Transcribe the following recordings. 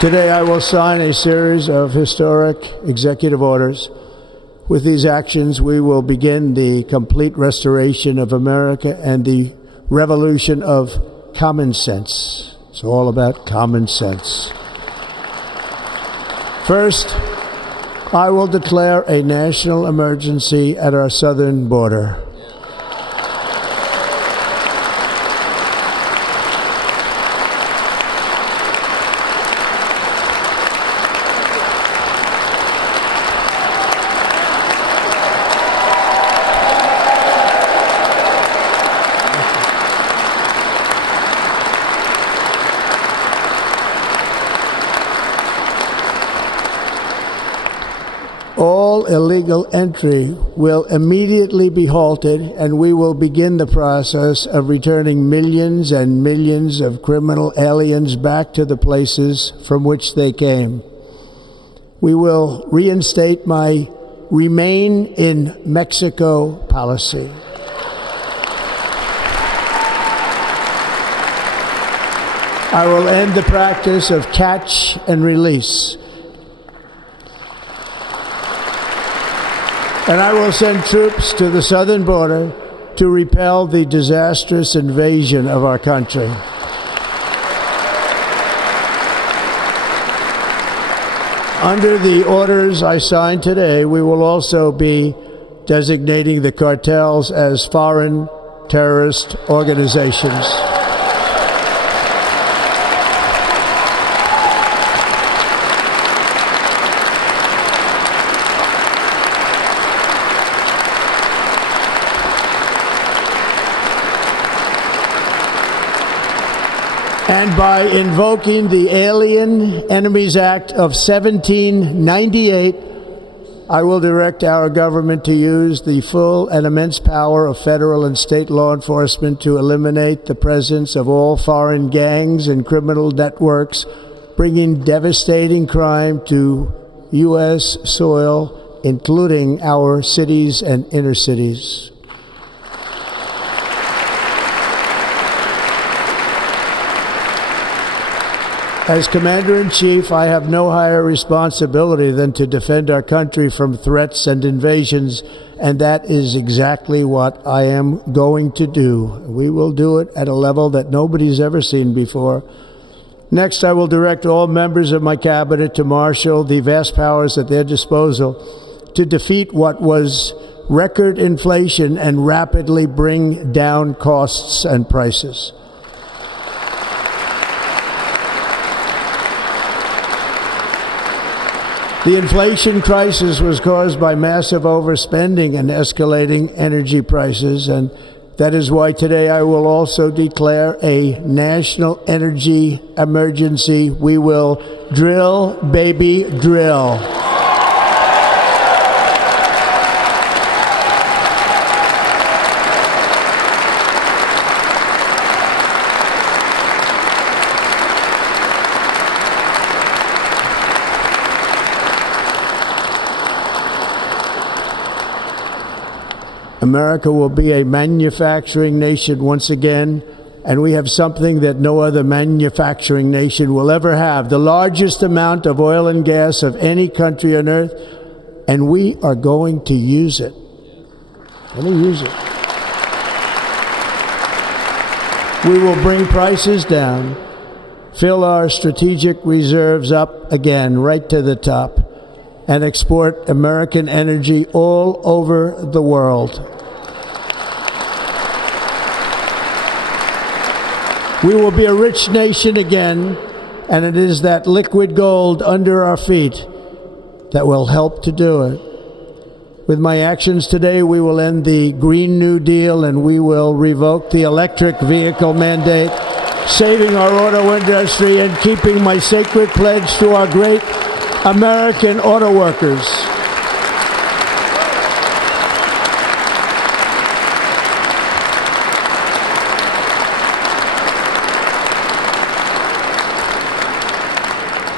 Today I will sign a series of historic executive orders. With these actions, we will begin the complete restoration of America and the revolution of common sense. It's all about common sense. First, I will declare a national emergency at our southern border. All illegal entry will immediately be halted, and we will begin the process of returning millions and millions of criminal aliens back to the places from which they came. We will reinstate my Remain in Mexico policy. I will end the practice of catch and release. And I will send troops to the southern border to repel the disastrous invasion of our country. Under the orders I signed today, we will also be designating the cartels as foreign terrorist organizations. And by invoking the Alien Enemies Act of 1798, I will direct our government to use the full and immense power of federal and state law enforcement to eliminate the presence of all foreign gangs and criminal networks, bringing devastating crime to U.S. soil, including our cities and inner cities. As Commander-in-Chief, I have no higher responsibility than to defend our country from threats and invasions, and that is exactly what I am going to do. We will do it at a level that nobody's ever seen before. Next, I will direct all members of my cabinet to marshal the vast powers at their disposal to defeat what was record inflation and rapidly bring down costs and prices. The inflation crisis was caused by massive overspending and escalating energy prices, and that is why today I will also declare a national energy emergency. We will drill, baby, drill. America will be a manufacturing nation once again, and we have something that no other manufacturing nation will ever have, the largest amount of oil and gas of any country on earth, and we are going to use it. We will bring prices down, fill our strategic reserves up again, right to the top, and export American energy all over the world. We will be a rich nation again, and it is that liquid gold under our feet that will help to do it. With my actions today, we will end the Green New Deal, and we will revoke the electric vehicle mandate, saving our auto industry and keeping my sacred pledge to our great American auto workers.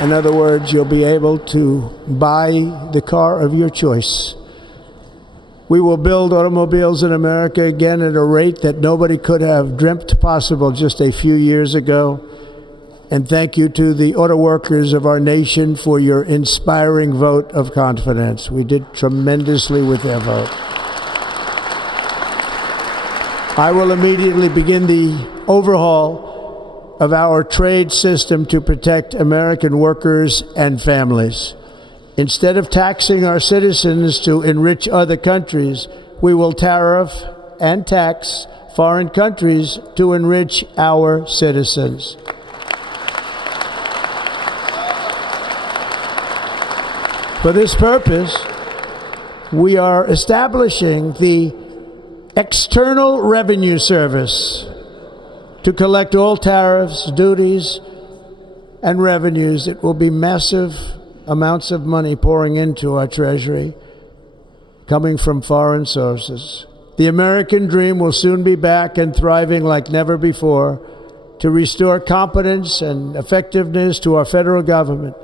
In other words, you'll be able to buy the car of your choice. We will build automobiles in America again at a rate that nobody could have dreamt possible just a few years ago. And thank you to the auto workers of our nation for your inspiring vote of confidence. We did tremendously with their vote. I will immediately begin the overhaul of our trade system to protect American workers and families. Instead of taxing our citizens to enrich other countries, we will tariff and tax foreign countries to enrich our citizens. For this purpose, we are establishing the External Revenue Service to collect all tariffs, duties, and revenues. It will be massive amounts of money pouring into our treasury, coming from foreign sources. The American dream will soon be back and thriving like never before to restore competence and effectiveness to our federal government.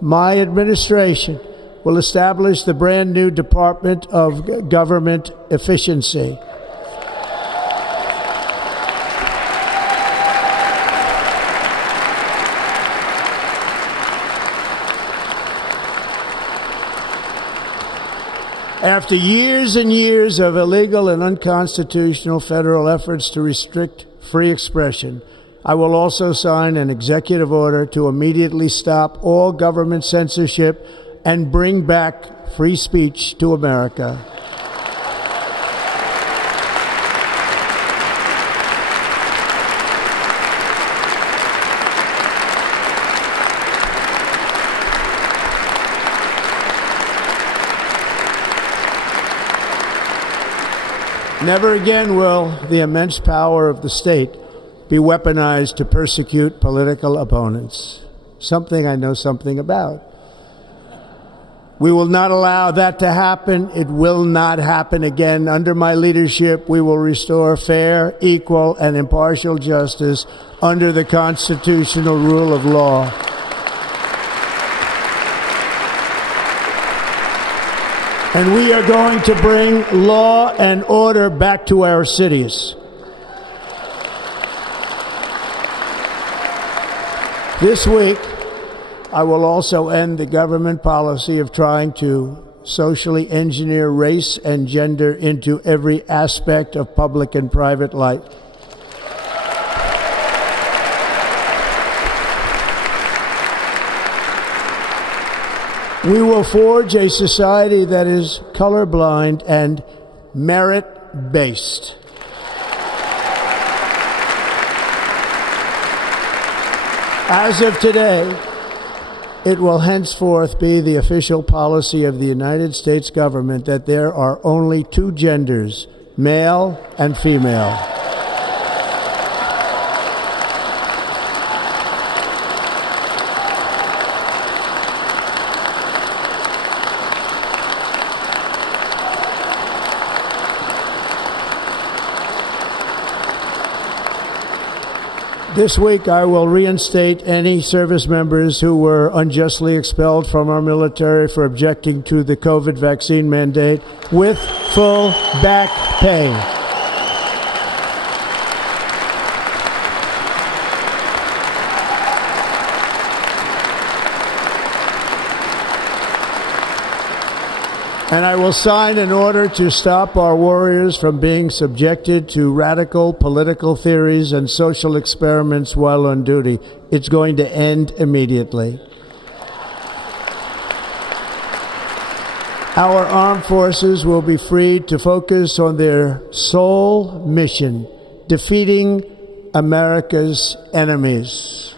My administration will establish the brand new Department of Government Efficiency. After years and years of illegal and unconstitutional federal efforts to restrict free expression, I will also sign an executive order to immediately stop all government censorship and bring back free speech to America. Never again will the immense power of the state be weaponized to persecute political opponents, something I know something about. We will not allow that to happen. It will not happen again. Under my leadership, we will restore fair, equal, and impartial justice under the constitutional rule of law. And we are going to bring law and order back to our cities. This week, I will also end the government policy of trying to socially engineer race and gender into every aspect of public and private life. We will forge a society that is colorblind and merit-based. As of today, it will henceforth be the official policy of the United States government that there are only two genders, male and female. This week, I will reinstate any service members who were unjustly expelled from our military for objecting to the COVID vaccine mandate with full back pay. And I will sign an order to stop our warriors from being subjected to radical political theories and social experiments while on duty. It's going to end immediately. Our armed forces will be freed to focus on their sole mission, defeating America's enemies.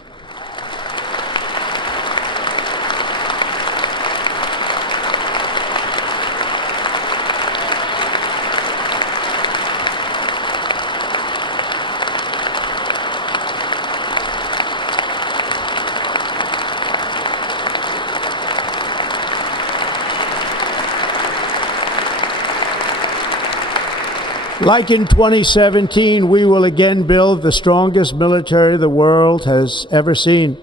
Like in 2017, we will again build the strongest military the world has ever seen.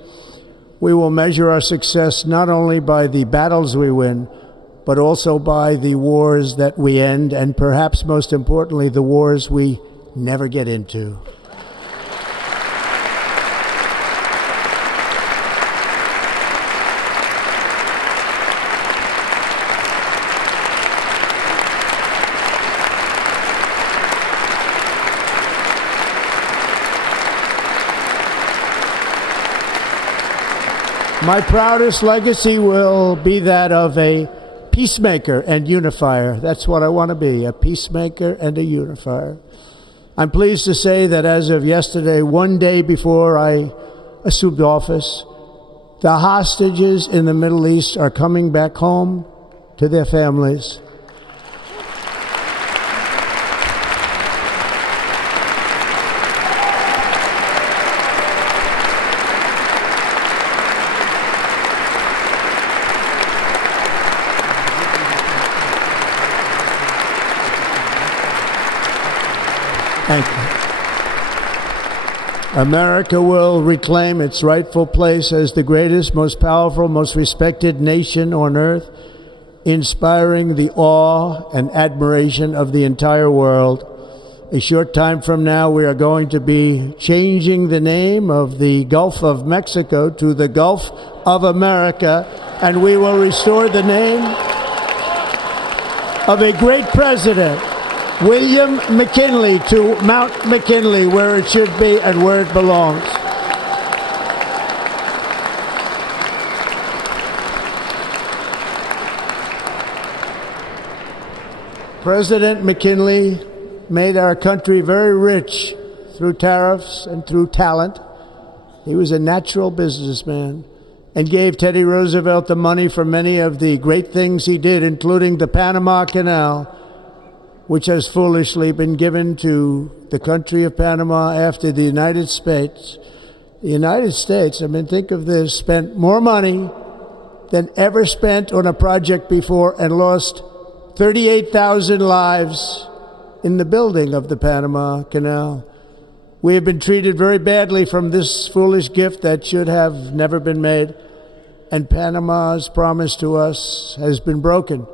We will measure our success not only by the battles we win, but also by the wars that we end, and perhaps most importantly, the wars we never get into. My proudest legacy will be that of a peacemaker and unifier. That's what I want to be, a peacemaker and a unifier. I'm pleased to say that as of yesterday, one day before I assumed office, the hostages in the Middle East are coming back home to their families. Thank you. America will reclaim its rightful place as the greatest, most powerful, most respected nation on earth, inspiring the awe and admiration of the entire world. A short time from now, we are going to be changing the name of the Gulf of Mexico to the Gulf of America, and we will restore the name of a great president, William McKinley, to Mount McKinley, where it should be and where it belongs. President McKinley made our country very rich through tariffs and through talent. He was a natural businessman and gave Teddy Roosevelt the money for many of the great things he did, including the Panama Canal, which has foolishly been given to the country of Panama after the United States. The United States, I mean, think of this, spent more money than ever spent on a project before and lost 38,000 lives in the building of the Panama Canal. We have been treated very badly from this foolish gift that should have never been made, and Panama's promise to us has been broken.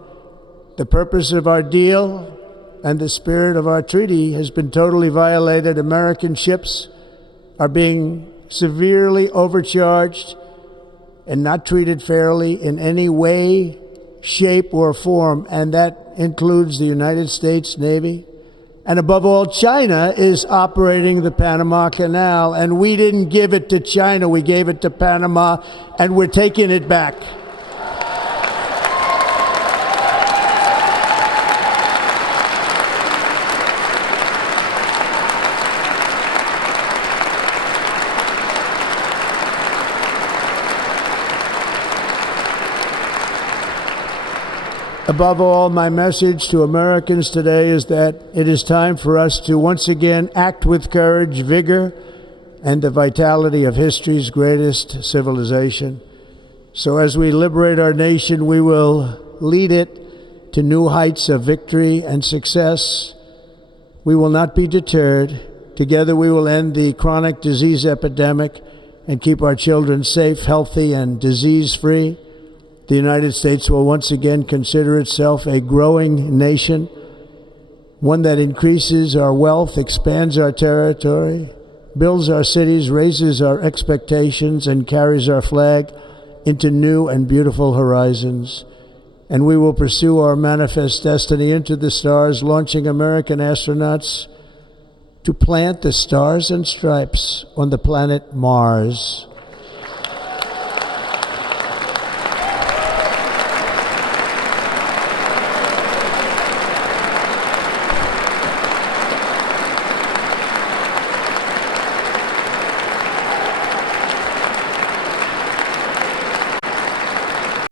The purpose of our deal and the spirit of our treaty has been totally violated. American ships are being severely overcharged and not treated fairly in any way, shape, or form, and that includes the United States Navy. And above all, China is operating the Panama Canal, and we didn't give it to China, we gave it to Panama, and we're taking it back. Above all, my message to Americans today is that it is time for us to once again act with courage, vigor, and the vitality of history's greatest civilization. So as we liberate our nation, we will lead it to new heights of victory and success. We will not be deterred. Together we will end the chronic disease epidemic and keep our children safe, healthy, and disease-free. The United States will once again consider itself a growing nation, one that increases our wealth, expands our territory, builds our cities, raises our expectations, and carries our flag into new and beautiful horizons. And we will pursue our manifest destiny into the stars, launching American astronauts to plant the stars and stripes on the planet Mars.